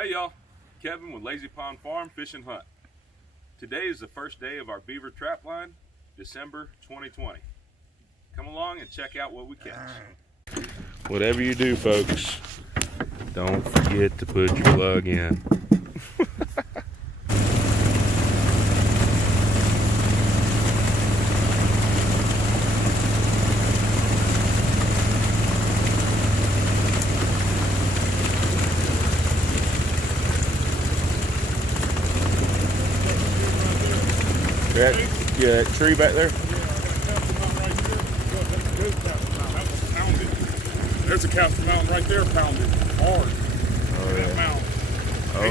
Hey y'all, Kevin with Lazy Pond Farm Fish and Hunt. Today is the first day of our beaver trap line, December 2020. Come along and check out what we catch. Whatever you do, folks, don't forget to put your lug in. Yeah, that tree back there? There's a Castle Mountain right there pounded hard. Oh, that yeah. mountain. Oh,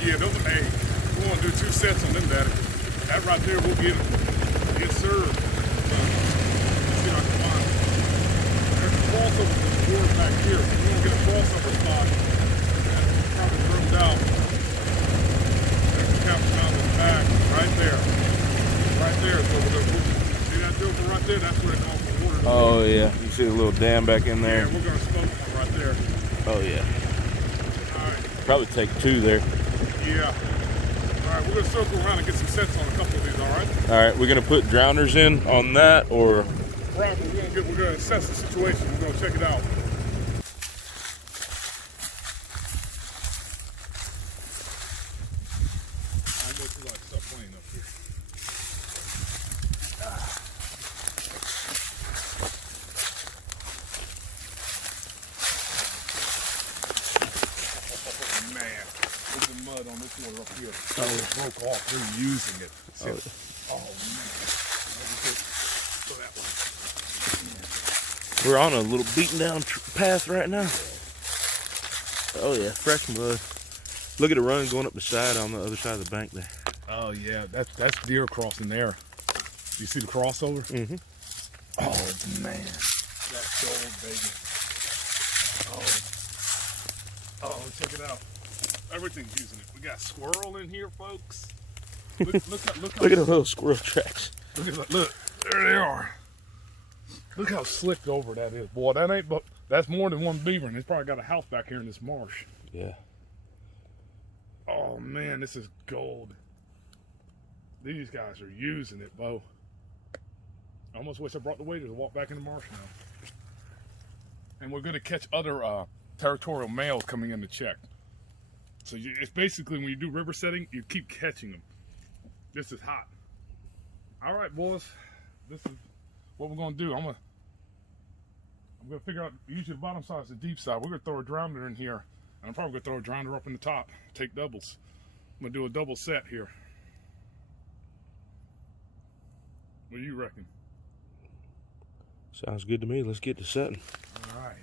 yeah. Those, hey, we want to do 2 sets on them, Daddy. That right there, we'll get it. Yes, sir. Let's see if I can find it. There's a crossover from the board back here. We want to get a crossover spot. That's probably roomed out. There's the Castle Mountain in the back. Right there. Right there is where we're going to put. See that joker right there? That's where it goes for water. Oh yeah, you see the little dam back in there? Yeah, we're going to smoke one right there. Oh yeah. Alright. Probably take 2 there. Yeah. Alright, we're going to circle around and get some sets on a couple of these, alright? Alright, we're going to put drowners in on that, or? Right, we're going to assess the situation. We're going to check it out. Mud on this water up here. Oh, it broke off through using it. Oh man. We're on a little beaten down path right now. Oh yeah, fresh mud. Look at the run going up the side on the other side of the bank there. Oh yeah, that's deer crossing there. You see the crossover? Mm-hmm. Oh man. That's gold, baby. Oh, check it out. Everything's using it. We got squirrel in here, folks. Look at the little squirrel tracks. Look, there they are. Look how slicked over that is, boy. That ain't, but that's more than one beaver, and it's probably got a house back here in this marsh. Yeah. Oh man, this is gold. These guys are using it, Bo. I almost wish I brought the waiter to walk back in the marsh now. And we're gonna catch other territorial males coming in to check. So it's basically when you do river setting, you keep catching them. This is hot. All right, boys. This is what we're gonna do. I'm gonna figure out. Usually the bottom side is the deep side. We're gonna throw a drowner in here, and I'm probably gonna throw a drowner up in the top. Take doubles. I'm gonna do a double set here. What do you reckon? Sounds good to me. Let's get to setting. All right.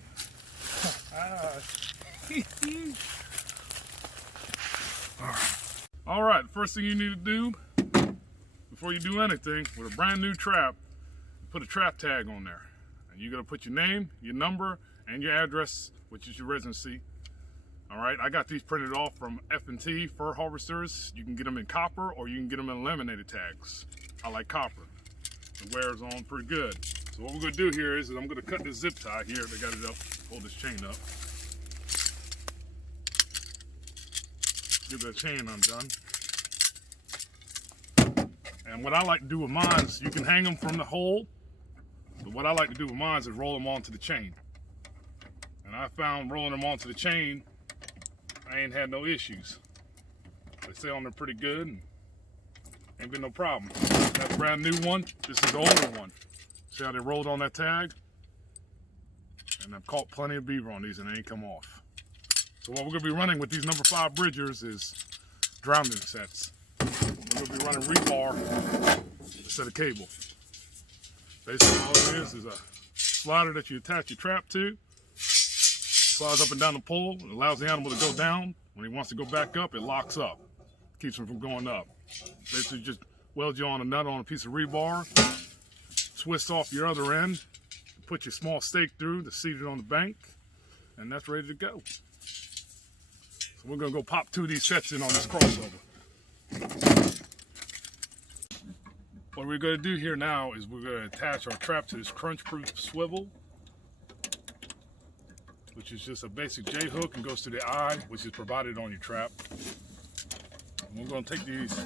All right, first thing you need to do before you do anything with a brand new trap, put a trap tag on there. And you're gonna put your name, your number, and your address, which is your residency. All right, I got these printed off from F&T Fur Harvesters. You can get them in copper or you can get them in laminated tags. I like copper. It wears on pretty good. So what we're gonna do here is I'm gonna cut this zip tie here. They got it up, hold this chain up. Get that chain undone. And what I like to do with mine is you can hang them from the hole, but what I like to do with mine is roll them onto the chain. And I found rolling them onto the chain, I ain't had no issues. They stay on there pretty good and ain't been no problem. That's a brand new one. This is the older one. See how they rolled on that tag? And I've caught plenty of beaver on these and they ain't come off. So what we're gonna be running with these number 5 bridgers is drowning sets. We're gonna be running rebar instead of cable. Basically all it is a slider that you attach your trap to. Slides up and down the pole. It allows the animal to go down. When he wants to go back up, it locks up. Keeps him from going up. Basically just weld you on a nut on a piece of rebar. Twist off your other end. Put your small stake through to seat it on the bank. And that's ready to go. So we're gonna go pop 2 of these sets in on this crossover. What we're gonna do here now is we're gonna attach our trap to this crunch-proof swivel. which is just a basic J hook and goes to the eye, which is provided on your trap. And we're going to take these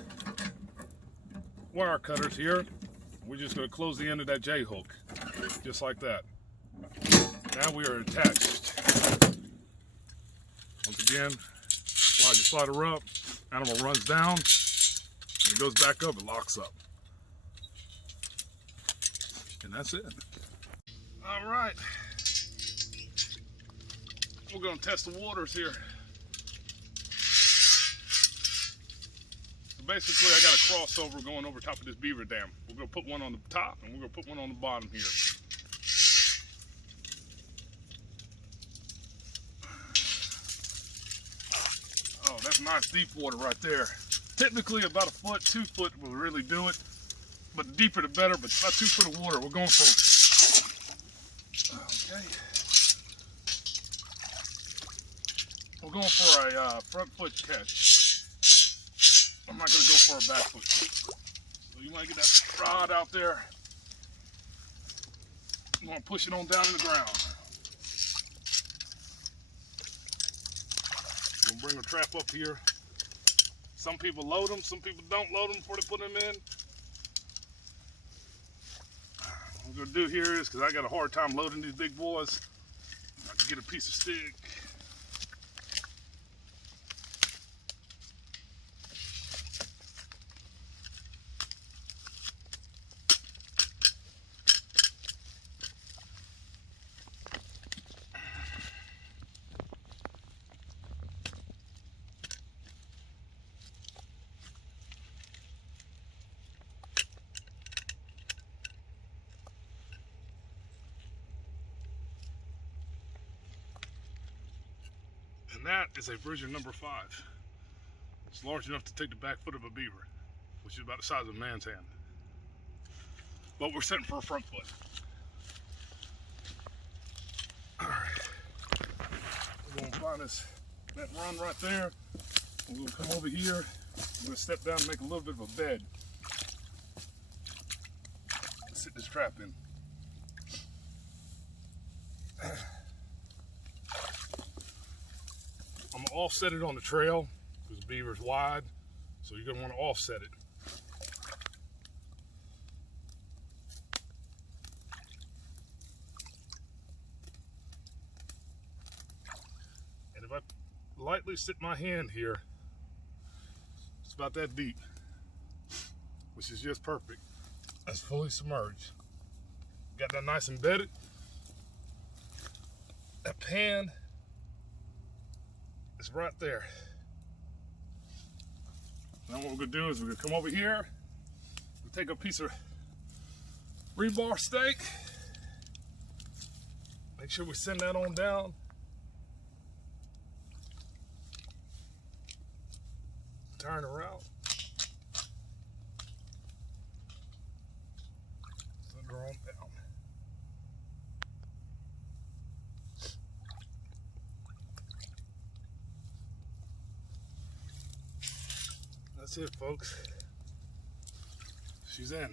wire cutters here. We're just going to close the end of that J hook, just like that. Now we are attached. Once again, slide your slider up, animal runs down, and it goes back up, it locks up. And that's it. All right. We're gonna test the waters here. So basically I got a crossover going over top of this beaver dam. We're gonna put one on the top and we're gonna put one on the bottom here. Oh, that's nice deep water right there. Typically about a foot, 2 foot will really do it. But the deeper the better, but about 2 foot of water. We're going for, okay. We're going for a front foot catch. I'm not gonna go for a back foot catch. So you wanna get that rod out there. You wanna push it on down in the ground. We'll bring the trap up here. Some people load them, some people don't load them before they put them in. What I'm gonna do here is, because I got a hard time loading these big boys, I can get a piece of stick. And that is a version number 5. It's large enough to take the back foot of a beaver, which is about the size of a man's hand. But we're setting for a front foot. All right, we're gonna find that run right there. We're gonna come over here. We're gonna step down and make a little bit of a bed. Sit this trap in. I'm gonna offset it on the trail because the beaver's wide, so you're gonna want to offset it. And if I lightly sit my hand here, it's about that deep, which is just perfect. That's fully submerged. Got that nice embedded. That pan is right there. Now what we're gonna do is we're gonna come over here, we'll take a piece of rebar stake, make sure we send that on down. Turn around. Send her on down. That's it, folks. She's in.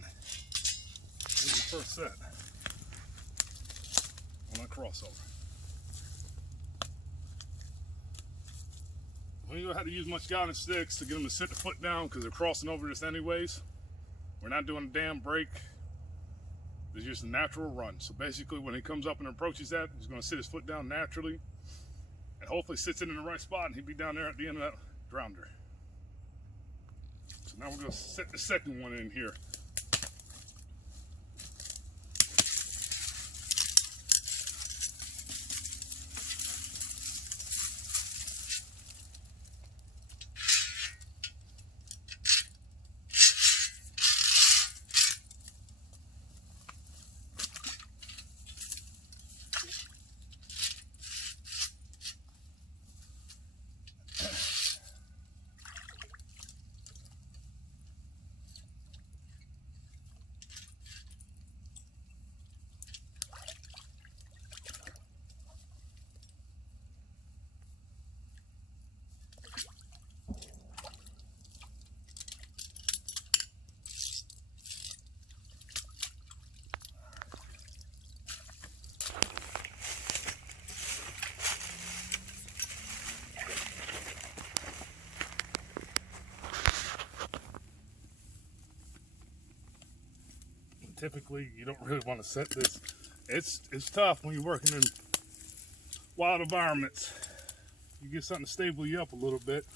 This is the first set on our crossover. We don't have to use much guiding sticks to get them to sit the foot down because they're crossing over this anyways. We're not doing a damn break. It's just a natural run. So basically when he comes up and approaches that, he's going to sit his foot down naturally and hopefully sits it in the right spot and he'll be down there at the end of that grounder. So now we're going to set the second one in here. typically you don't really want to set this. It's tough when you're working in wild environments. You get something to stable you up a little bit.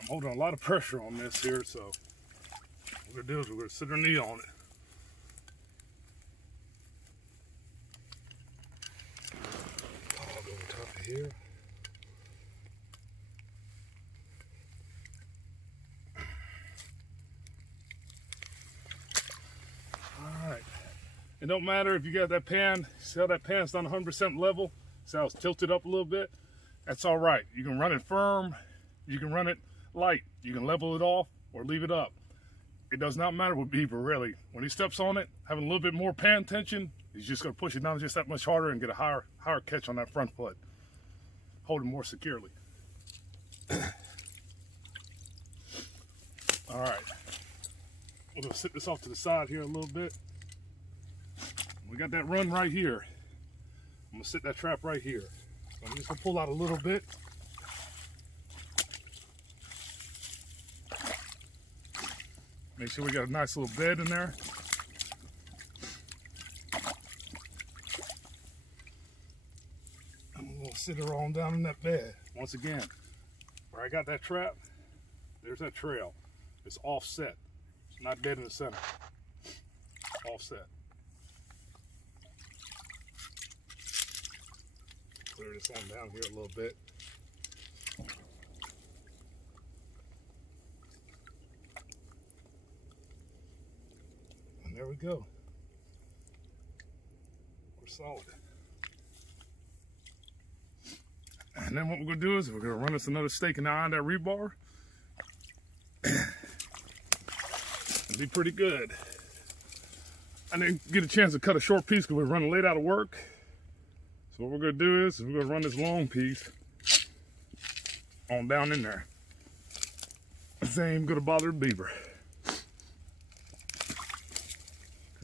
I'm holding a lot of pressure on this here, so what we're gonna do is we're gonna sit our knee on it. I'll go on top of here. All right. It don't matter if you got that pan. See how that pan's not 100% level? See how it's tilted up a little bit? That's all right. You can run it firm. You can run it light. You can level it off or leave it up. It does not matter with Beaver, really. When he steps on it, having a little bit more pan tension, he's just going to push it down just that much harder and get a higher catch on that front foot. Hold it more securely. All right. We're going to sit this off to the side here a little bit. We got that run right here. I'm going to sit that trap right here. So I'm just going to pull out a little bit. Make sure we got a nice little bed in there. I'm gonna sit her on down in that bed. Once again, where I got that trap, there's that trail. It's offset. It's not dead in the center. Offset. Clear this on down here a little bit. There we go. We're solid. And then what we're gonna do is we're gonna run us another stake in the eye on that rebar. It'll be pretty good. I didn't get a chance to cut a short piece because we're running late out of work. So what we're gonna do is we're gonna run this long piece on down in there. This ain't gonna bother the Beaver.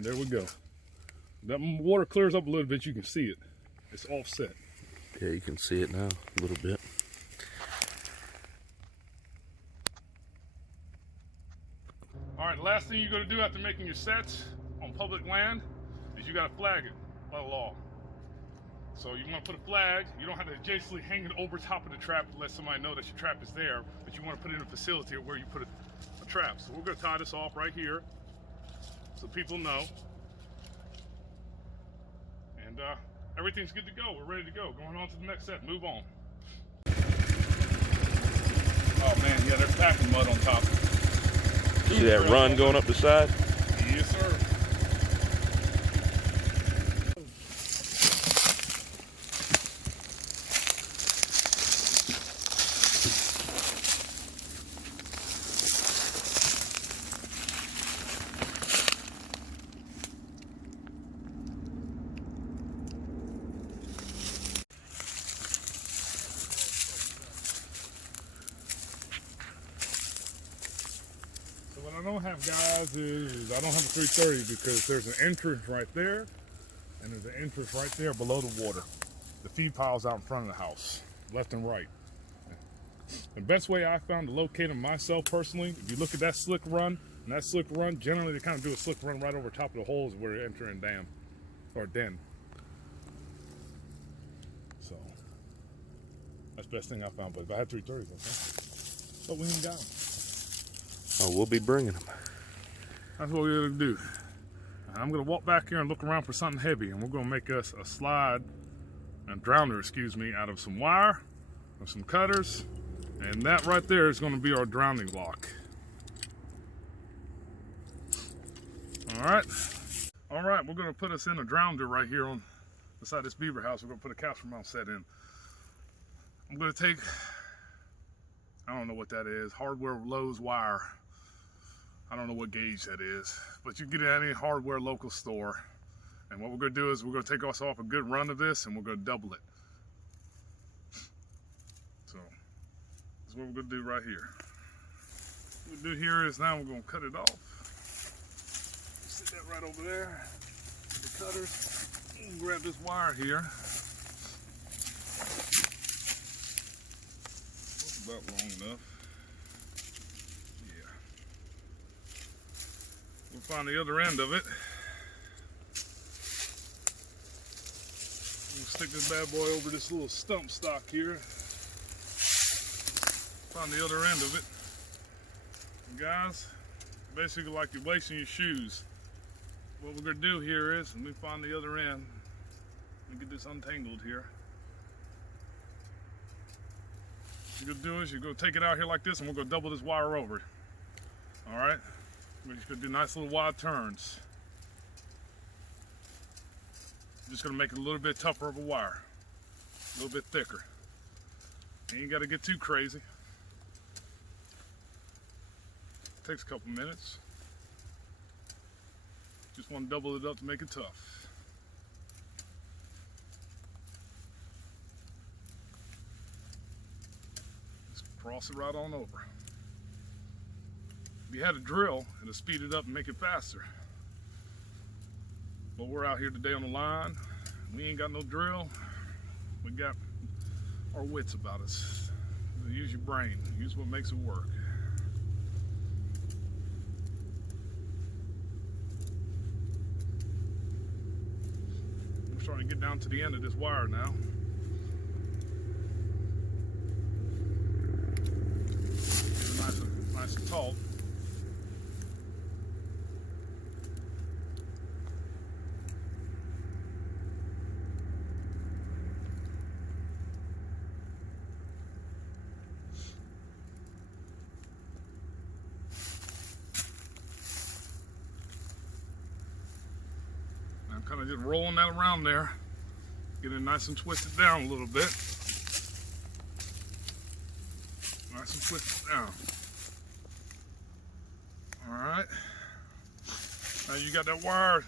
There we go. That water clears up a little bit, you can see it. It's offset. Yeah, you can see it now a little bit. All right, last thing you're gonna do after making your sets on public land is you gotta flag it by law. So you wanna put a flag. You don't have to adjacently hang it over top of the trap to let somebody know that your trap is there, but you wanna put it in a facility where you put a trap. So we're gonna tie this off right here, so people know. And everything's good to go. We're ready to go. Going on to the next set. Move on. Oh man, yeah, there's packing mud on top. See that run going up the side? Yes, sir. What I don't have, guys, is I don't have a 330 because there's an entrance right there and there's an entrance right there below the water. The feed pile's out in front of the house, left and right. The best way I found to locate them myself personally, if you look at that slick run, and that slick run, generally they kind of do a slick run right over top of the holes where they enter in dam or den. So that's the best thing I found. But if I had 330s, I think. But we ain't got them. Oh, we'll be bringing them. That's what we're gonna do. I'm gonna walk back here and look around for something heavy, and we're gonna make us a slide, a drowner, excuse me, out of some wire, of some cutters, and that right there is gonna be our drowning block. All right, we're gonna put us in a drowner right here on the side of this beaver house. We're gonna put a capture mount set in. I'm gonna take, I don't know what that is, hardware Lowe's wire. I don't know what gauge that is, but you can get it at any hardware local store. And what we're gonna do is we're gonna take us off a good run of this and we're gonna double it. So that's what we're gonna do right here. What we'll do here is now we're gonna cut it off. Sit that right over there with the cutters. Grab this wire here. That's about long enough. Yeah. We'll find the other end of it. We'll stick this bad boy over this little stump stock here. Find the other end of it. And guys, basically like you're lacing your shoes. What we're gonna do here is, let me find the other end. Let me get this untangled here. What you're gonna do is you're gonna take it out here like this and we're gonna double this wire over it. All right? We're just gonna do nice little wide turns. Just gonna make it a little bit tougher of a wire. A little bit thicker. You ain't gotta get too crazy. Takes a couple minutes. Just want to double it up to make it tough. Just cross it right on over. If you had a drill, it'll speed it up and make it faster. But we're out here today on the line. We ain't got no drill. We got our wits about us. Use your brain. Use what makes it work. We're starting to get down to the end of this wire now. Nice and taut. I'm kind of just rolling that around there, getting it nice and twisted down a little bit. Nice and twisted down. All right. Now you got that wire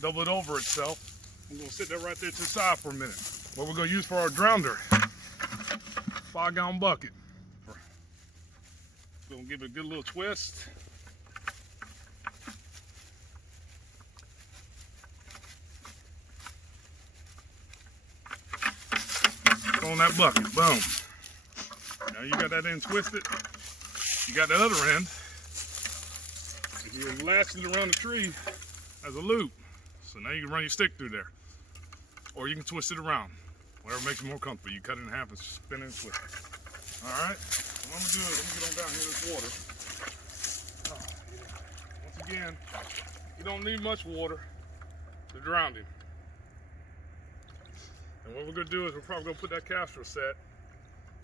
doubled over itself. I'm gonna sit that right there to the side for a minute. What we're gonna use for our drowner, 5-gallon bucket. Gonna give it a good little twist. On that bucket, boom. Now you got that end twisted. You got that other end. You're latching it around the tree as a loop. So now you can run your stick through there. Or you can twist it around. Whatever makes you more comfortable. You cut it in half and spin it and twist it. Alright, what I'm gonna do is I'm gonna get on down here in this water. Once again, you don't need much water to drown him. And what we're gonna do is we're probably gonna put that caster set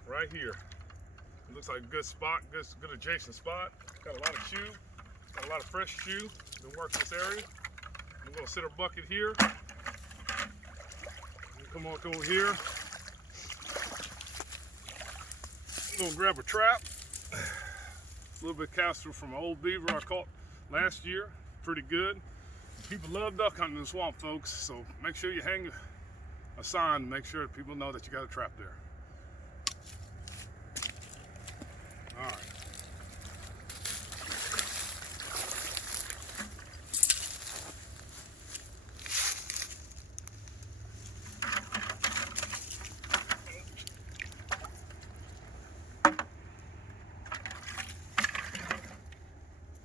right here. It looks like a good spot, good adjacent spot. Got a lot of chew, got a lot of fresh chew that works this area. We're gonna sit our bucket here. Come on over here. I'm gonna grab a trap. A little bit of caster from an old beaver I caught last year. Pretty good. People love duck hunting in the swamp, folks, so make sure you hang a sign to make sure that people know that you got a trap there. All right.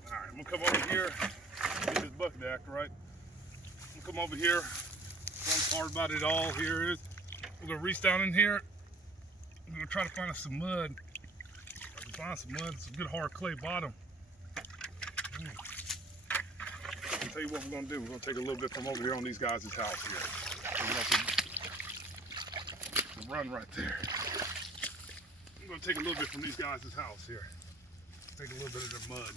All right, I'm gonna come over here, get this bucket to act right. I'm gonna come over here. One part about it all here is we're gonna reach down in here. We're gonna try to find us some mud. If I can find some mud, some good hard clay bottom. I'll tell you what we're gonna do. We're gonna take a little bit from over here on these guys' house here. We're gonna run right there. I'm gonna take a little bit from these guys' house here. Take a little bit of their mud.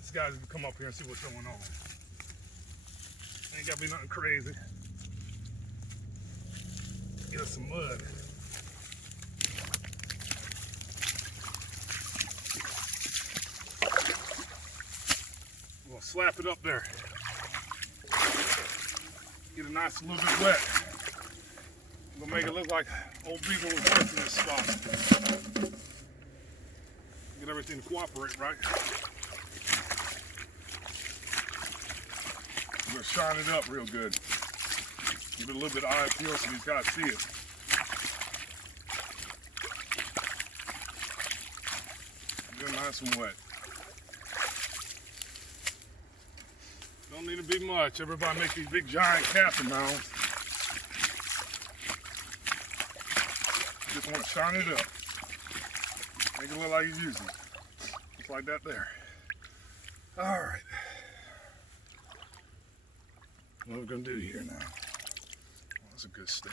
These guys can come up here and see what's going on. Ain't gotta be nothing crazy. Get us some mud. I'm gonna slap it up there. Get it nice a little bit wet. I'm gonna make it look like old Beaver was working this spot. Get everything to cooperate, right? I'm gonna shine it up real good. Give it a little bit of eye appeal so these guys see it. Get it nice and wet. Don't need to be much. Everybody make these big giant casting mounds. Just want to shine it up. Make it look like it's using it. Just like that there. All right. What are we going to do here now? Well, that's a good stick.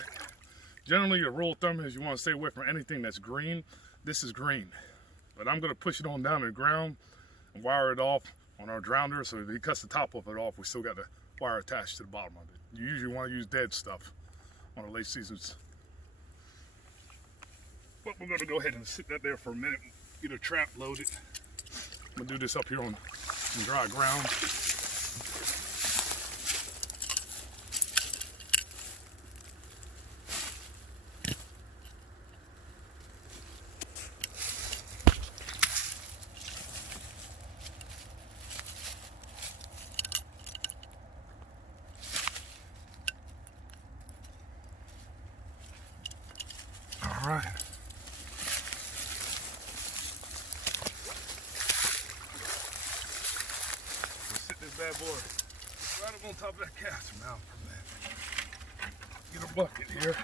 Generally, your rule of thumb is you want to stay away from anything that's green. This is green. But I'm going to push it on down to the ground and wire it off on our drowner. So if he cuts the top of it off, we still got the wire attached to the bottom of it. You usually want to use dead stuff on the late seasons. But we're going to go ahead and sit that there for a minute, get a trap loaded. I'm going to do this up here on dry ground. All right. Bad boy right up on top of that caster mount for a minute. Get a bucket here.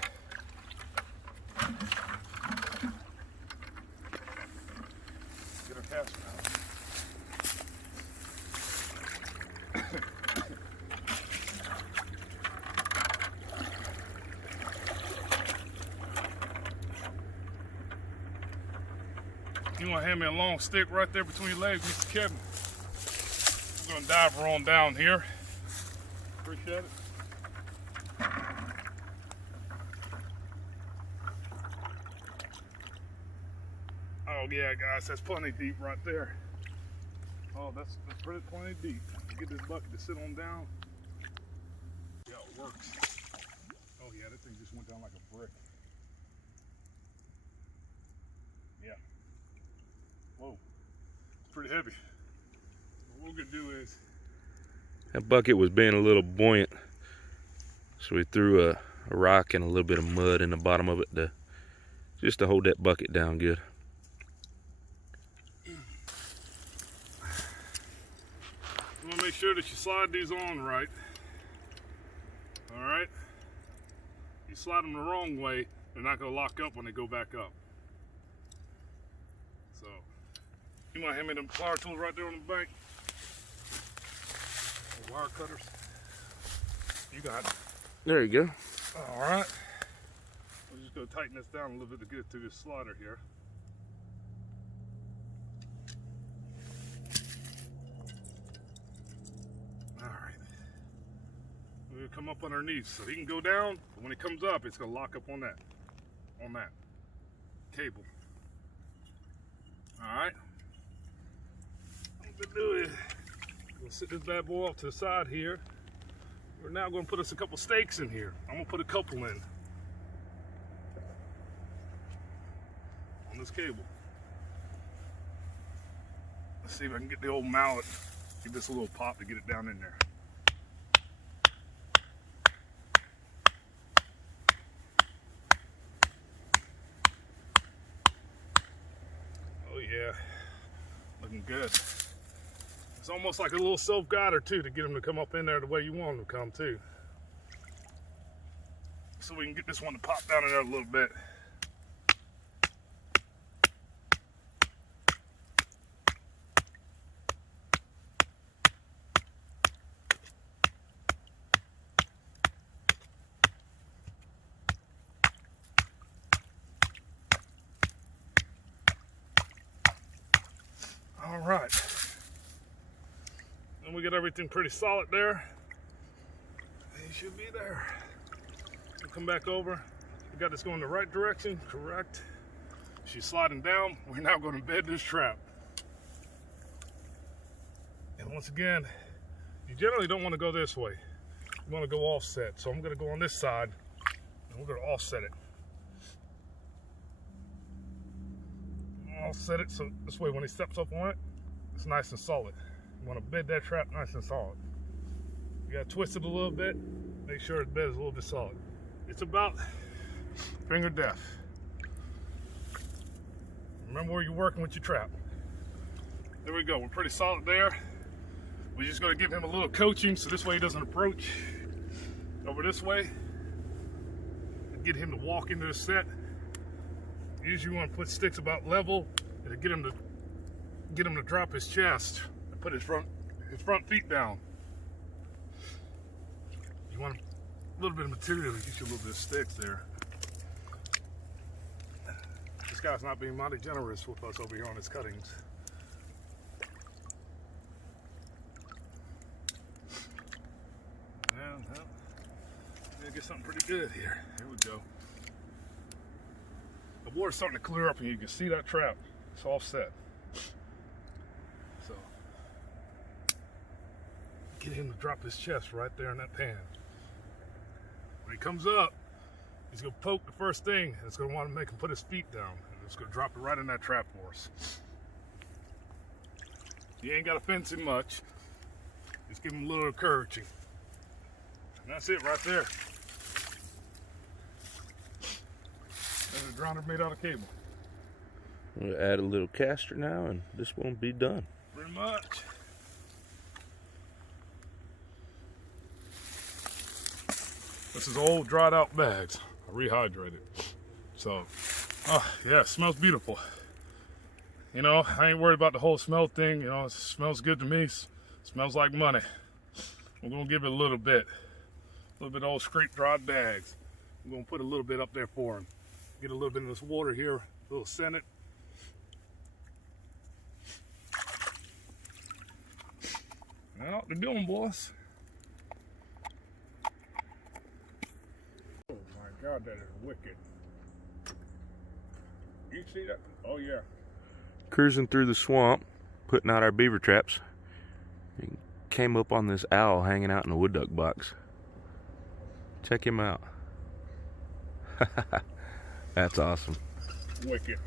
Get our caster mount. You want to hand me a long stick right there between your legs, Mr. Kevin? I'm going to dive her on down here. Appreciate it. Oh yeah, guys, that's plenty deep right there. Oh, that's pretty plenty deep. Get this bucket to sit on down. Yeah, it works. Oh yeah, that thing just went down like a brick. Yeah. Whoa, it's pretty heavy. What we're gonna do is, that bucket was being a little buoyant, so we threw a rock and a little bit of mud in the bottom of it just to hold that bucket down good. You want to make sure that you slide these on right. All right. You slide them the wrong way, they're not gonna lock up when they go back up. So you might hand me them flower tools right there on the bank. Wire cutters. You got it. There you go. All right. We're just going to tighten this down a little bit to get it through this slider here. All right. We're going to come up underneath so he can go down, but when he comes up, it's going to lock up on that cable. All right. What we're going to do is we'll sit this bad boy off to the side here. We're now going to put us a couple stakes in here. I'm going to put a couple in on this cable. Let's see if I can get the old mallet, give this a little pop to get it down in there. Oh yeah, looking good. It's almost like a little self-guider too to get them to come up in there the way you want them to come too. So we can get this one to pop down in there a little bit. All right. And we get everything pretty solid there. He should be there. We'll come back over. We got this going the right direction, correct. She's sliding down. We're now going to bed this trap. And once again, you generally don't want to go this way. You want to go offset. So I'm going to go on this side and we're going to offset it. Offset it so this way when he steps up on it, it's nice and solid. You want to bed that trap nice and solid. You got to twist it a little bit, Make sure the bed is a little bit solid. It's about finger depth. Remember where you're working with your trap. There we go, we're pretty solid there. We're just gonna give him a little coaching so this way he doesn't approach over this way. Get him to walk into the set. Usually you want to put sticks about level and to get him to drop his chest and put his front feet down. You want a little bit of material to get you a little bit of sticks there. This guy's not being mighty generous with us over here on his cuttings. And we'll get something pretty good here. Here we go. The water's starting to clear up and you can see that trap. It's all set. So, get him to drop his chest right there in that pan. When he comes up, he's gonna poke the first thing and it's gonna want to make him put his feet down. And it's gonna drop it right in that trap for us. You ain't gotta fence him much. Just give him a little encouraging. And that's it right there. There's a drowner made out of cable. We'll add a little caster now and this won't be done. Pretty much. This is old dried out bags. I rehydrated. So, oh yeah, it smells beautiful. You know, I ain't worried about the whole smell thing. You know, it smells good to me. It smells like money. We're gonna give it a little bit. A little bit of old scrape dried bags. I'm gonna put a little bit up there for him. Get a little bit of this water here, a little Senate. Now, what they're doing, boys. Oh my God, that is wicked. You see that? Oh yeah. Cruising through the swamp, putting out our beaver traps. He came up on this owl hanging out in a wood duck box. Check him out. That's awesome. Wicked.